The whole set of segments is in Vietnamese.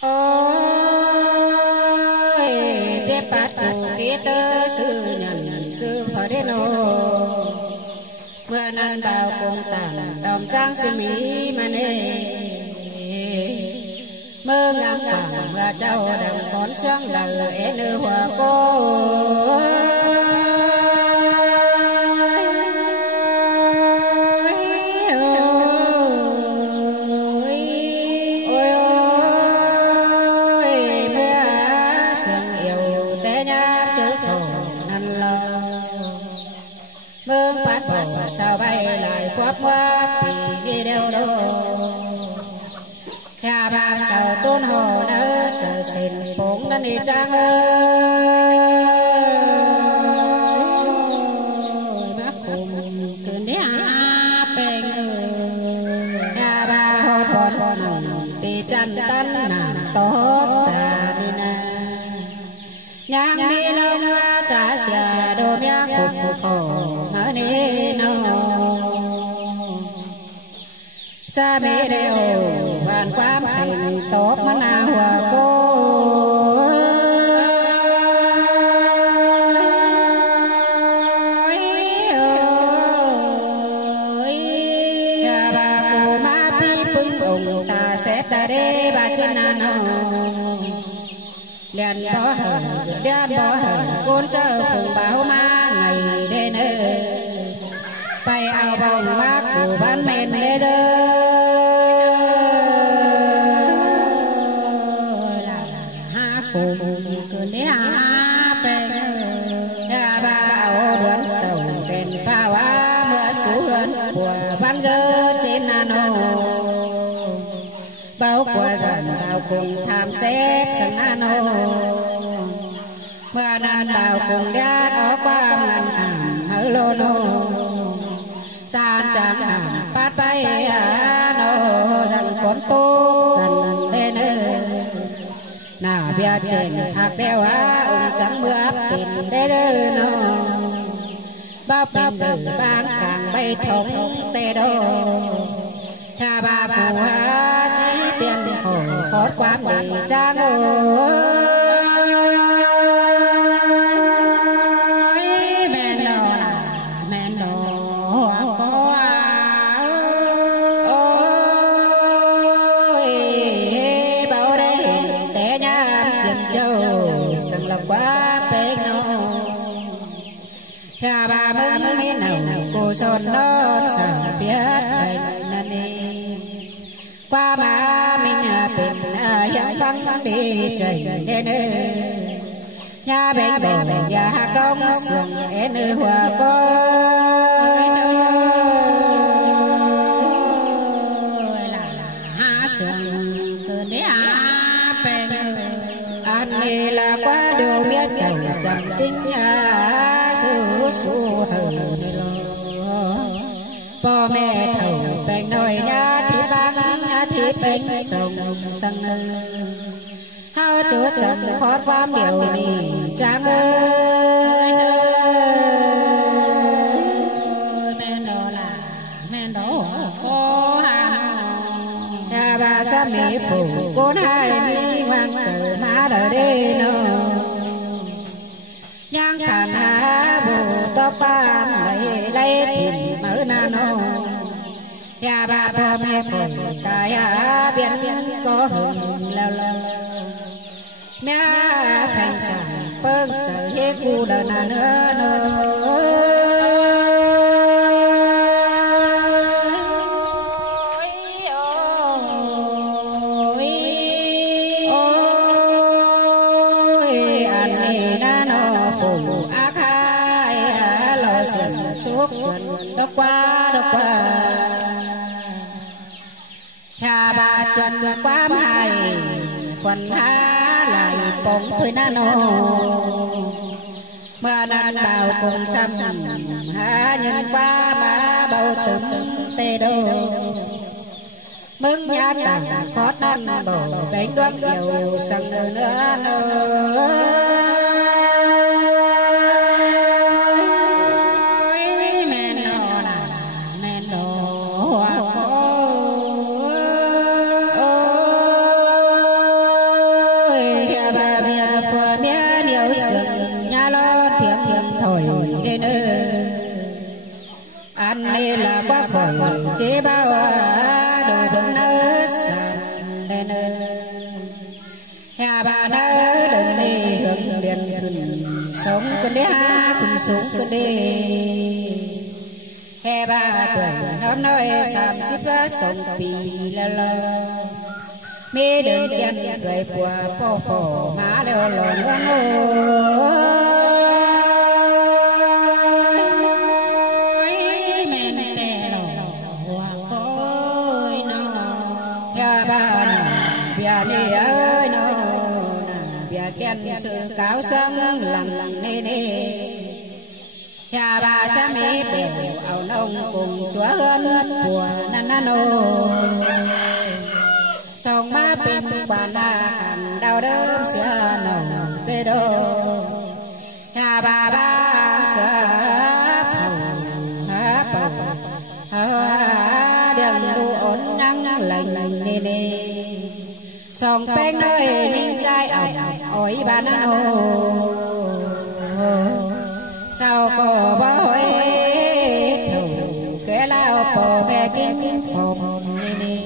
ôi thế bát cụ kế tơ sư nhận sư phật đến nô vừa nan bao cùng tàn đồng trang sư mỹ mà nê mơ ngang quảng và châu đồng con sương đầu ế nữ hòa cô mương phát bầu sao bay lại quắp quắp vì đều đô nhà bà sao tôn hồ nơ chờ xin bốn lần đi trang ơi bác cùng cứ né bèn nhà bà hồ thọt nồng thì chăn tân nàng tốt ta đi na nhang đi lâu trả xà đồ mía cục khổ mở nê nô sa mê đều hoàn quám thành tốt mà na hòa cô nhà bà cô má pi pưng ủng ta sẽ ta đê bà chân na nô liền bỏ hở côn trơ phùng báo ma ngày đê nơ bay ao bồng bác của ban men đê đơ là ha cùng cứ né bè nhà ba ao đoán tàu đèn pha quá mưa xuống của ban dơ trên nano bao qua dần bao cùng tham xét chẳng nano mưa nan bao cùng đá đó qua ngàn hàng hở lô nô tan chẳng hàng bát bay nô rằng con tô gần đê nơ nào bia trên hạt đeo ông trắng mưa áp tình đê đơ nô bao bình giờ bang càng bay thống tê đô nhà bà cụ chỉ tiền hồ hót quá mì trang ơi men đồ có ôi bao đây té nhám chìm châu sừng lộc quá bê nô nhà bà mừng mi nào cô son đó sẵn biết thành đi qua mà mình bình hiểm vắng đi chạy đến nhà bên bờ nhà hát đông sườn ế nữ hòa cô là hạ sườn từ nế hạ bên anh đi là qua đường biết chồng chồng kinh su su hờ bò mẹ thầu bèn nồi nhà thì băng nhà thì bèn sông sông hao chúa trần khót quám điều đi trang ơi men đồ là men đồ cô hà nhà bà sa mỹ phủ côn hai mi ngoan chờ má đời đi nô nhang khàn hà bù tóc bám lấy tìm mở na nô nhà bà bò mẹ cùng tài biến có hừng leo leo mẹ phanh sảng bưng chờ hết cu đời na nữa qua nhà bà chuẩn quám hai quần há lại bóng thôi nano mưa nan bao cùng xăm há nhân qua má bao từng tê đô mừng nhà tặng phót nan bầu bánh đoán nhiều sang nữa hà bà nơ đừng đi hưởng điện cần sống cần đi ha cần sống cần đi hè ba tuổi năm nói sàm xếp sống pì la la mê đơn kiên gầy bùa po phò má leo lòn ngon ôi men tè lò hoa cối nó ya ba bia ni ơi nó bia kiên sự cáo sáng lặng nê nê ya ba sa mê bèo ảo nông cùng chúa hơn bùa nô song ma pin quan la hàn đau đớn xưa nồng tê đô hà bà xưa đường lu ổn nắng lành nê nê song pen nơi ninh trai ỏi bà nô sao có bói thầu kẻ lao bò bè kinh phòng nê nê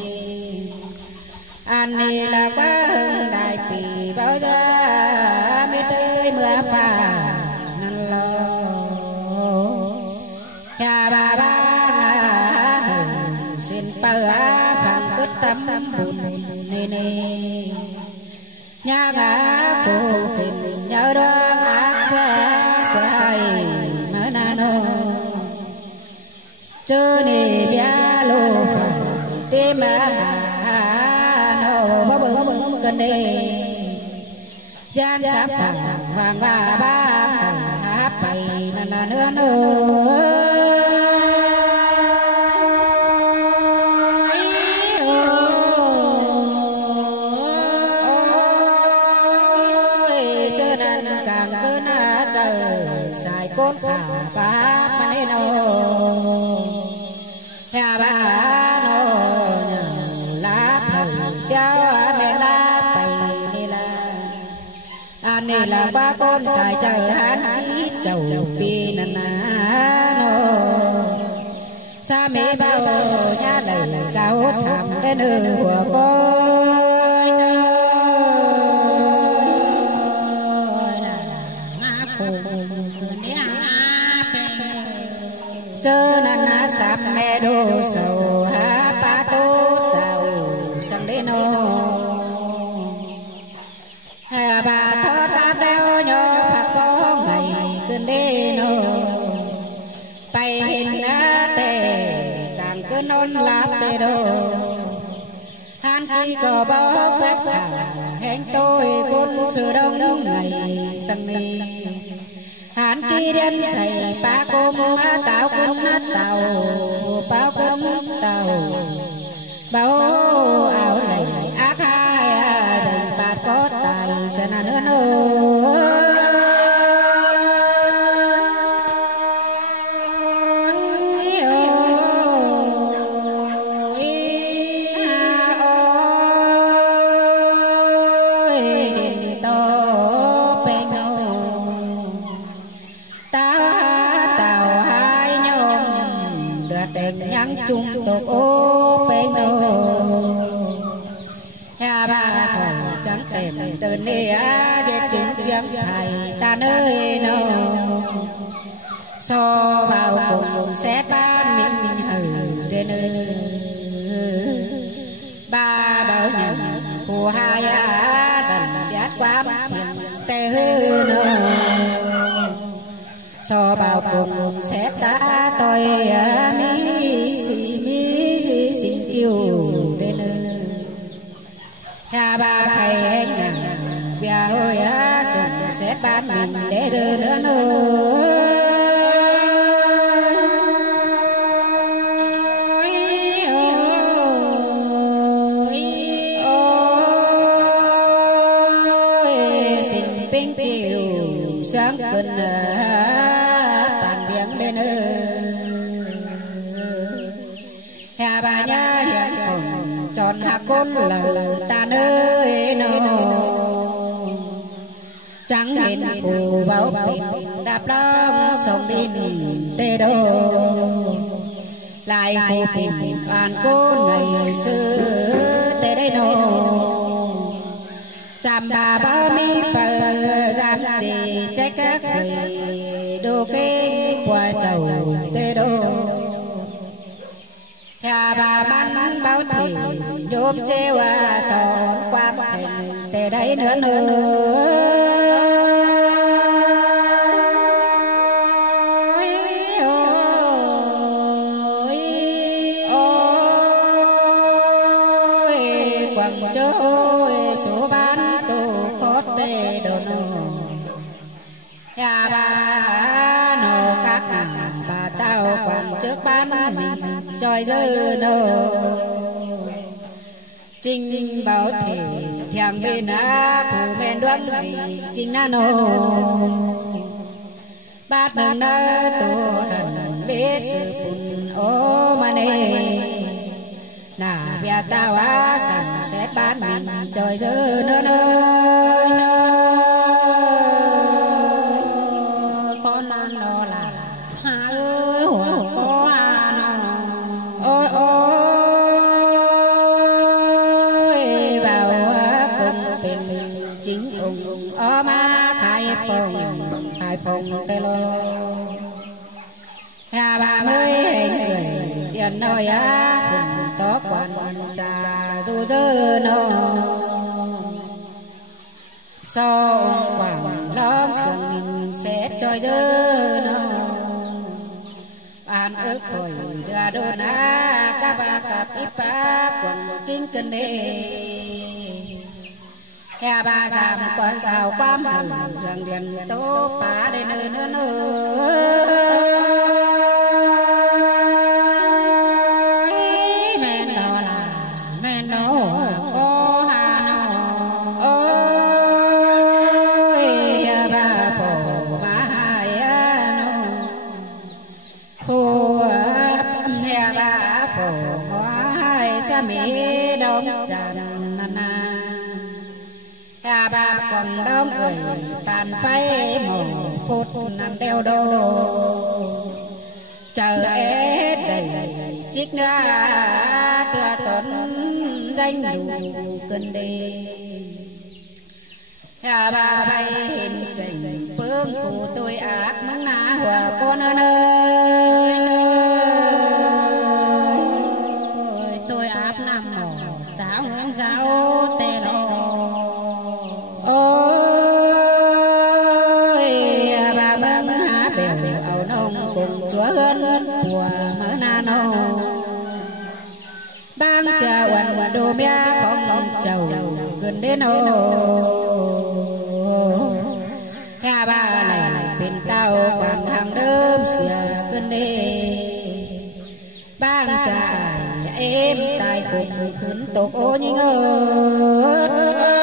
anh này là quá hưng đại bì bao giờ mới tới mưa phà năn lo nhà bà hưng xin bao phạm cất tâm buồn nê nê nhà gà khổ tìm nhớ đó ác xa hay mà nano chớ nê bia lô phà tìm bó bưng cần đi gian sáp phẳng vàng và ba háp bày là nữa ôi chớ nên càng cơn trời xài cốt khả bá mà nên nhà bà nó lá phở cháu mẹ lá bày đi là anh này là ba con xài trời hắn ký chầu pi nà nó xa mẹ bao nhà đầy cao thảm đến của con chớ nà sạp mẹ đồ sầu há ba tốt chào sang đến nô bà thoát áp đeo nhỏ phạt có ngày cơn đê nô bày hình tề càng cơn nôn lạp tề đồ hắn khi có bó quét cả hẹn tôi côn sự đông ngày sang đi hắn khi đến xây ba cô tao cơn tàu bao cơn tàu bao áo này ác hai rình bạt có tài sẽ là nữa nhắn chung tục ô bên đồ nhà bà trắng tèm đơn đi dệt trên chiếc thầy ta nơi nào so vào cùng xét ban mình hử đến ba bảo nhận của hai đần biết quá thiền tê hư nào so vào cùng xét ta tôi mi xì yêu đến nhà ba thầy anh bia ơi xét ban mình để đưa nữa sáng cơn tàn điện lên nhà bà nhà hiện còn tròn hạ côn lời ta nơi nào chẳng nhìn phù báo bình đạp lắm sông đi tê đô lại phù bình an côn ngày xưa tê đây nô chạm chạm bà bao mi phở giam chỉ trách các người đồ kê qua chầu tê đô hà bà man báo thì nhôm treo sòn qua thành tê đấy nữa số bán tu cốt tê đồ nô hà bà nô các bà tao còn trước bán mình tròi dư nô trinh bảo thể thiàng bên á phù men đoán vì trinh na nô bát nương nơ tu hẳn biết sự cùng ô mà nê nà bia tao á sẵn sẽ bán mình trời dư nữa nơi con ăn nó là hà ơi hổ có à nó ôi ôi vào cùng bên mình chính ủng ở má khai phòng tê lô hà bà mới hình người điện nơi á có quan trà tu dư nô so quảng lóng sừng sẽ trôi dư nô an ước hồi đưa đô na các bà cặp ít ba quần kinh cân đê hè bà giảm quan rào quam hằng gần điện tố phá đây nơi mi đông tràn na hà bà còn đông ơi bàn phai một phút nằm đeo đô chờ hết đầy chiếc nữa tựa tuấn danh đủ cơn đêm hà bà bay hình trình phương cụ tôi ác mắng na hòa con ơi tôi áp nằm mỏ cháu hướng cháu tê lô ôi bà mừng há bèo ẩu nông cùng chúa hơn của mỡ na nô bang xà quần đồ mía không chầu gần đến ô hà bà này bên tao còn hàng đơm xà gần đê bang xà em tài cùng khấn tục ô như ngơ